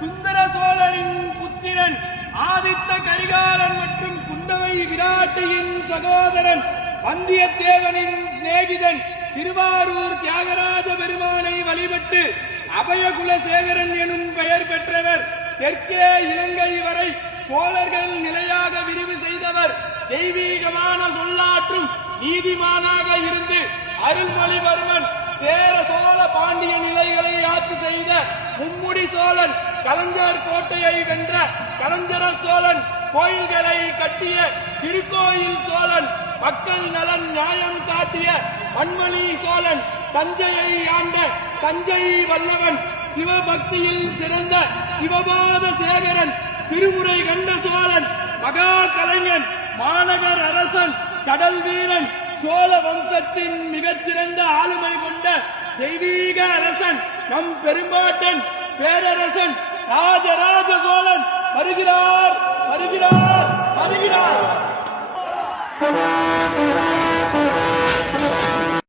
சுந்தர புத்திரன் ஆதித்த கரிகாலன் மற்றும் குந்தவை விராட்டியின் சகோதரன் வந்தியத்தேவனின் சிநேகிதன் திருவாரூர் தியாகராஜ பெருமானை வழிபட்டு அபயகுலசேகரன் எனும் பெயர் பெற்றவர் தெற்கே இலங்கை வரை சோழர்கள் நிலையாக விரிவு செய்தவர் தெய்வீகமான சொல்லாற்றும் நீதிமானாக இருந்து அருள்மொழிவர்மன் சேர சோழன் கலைஞர் கோட்டையை வென்ற கலைஞர சோழன் கோயில்களை கட்டிய திருக்கோயில் சோழன் மக்கள் நலன் நியாயம் காட்டிய மண்மணி சோழன் தஞ்சையை ஆண்ட தஞ்சை வல்லவன் சிவபக்தியில் சிறந்த சிவபாத சேகரன் திருமுறை கண்ட சோழன் மகா கலைஞன் மாநகர் அரசன் கடல் வீரன் சோழ வம்சத்தின் மிகச்சிறந்த ஆளுமை கொண்ட தெய்வீக அரசன் நம் பெரும்பாட்டன் பேரரசன் ராஜராஜ சோழன் வருகிறார் வருகிறார் வருகிறார்.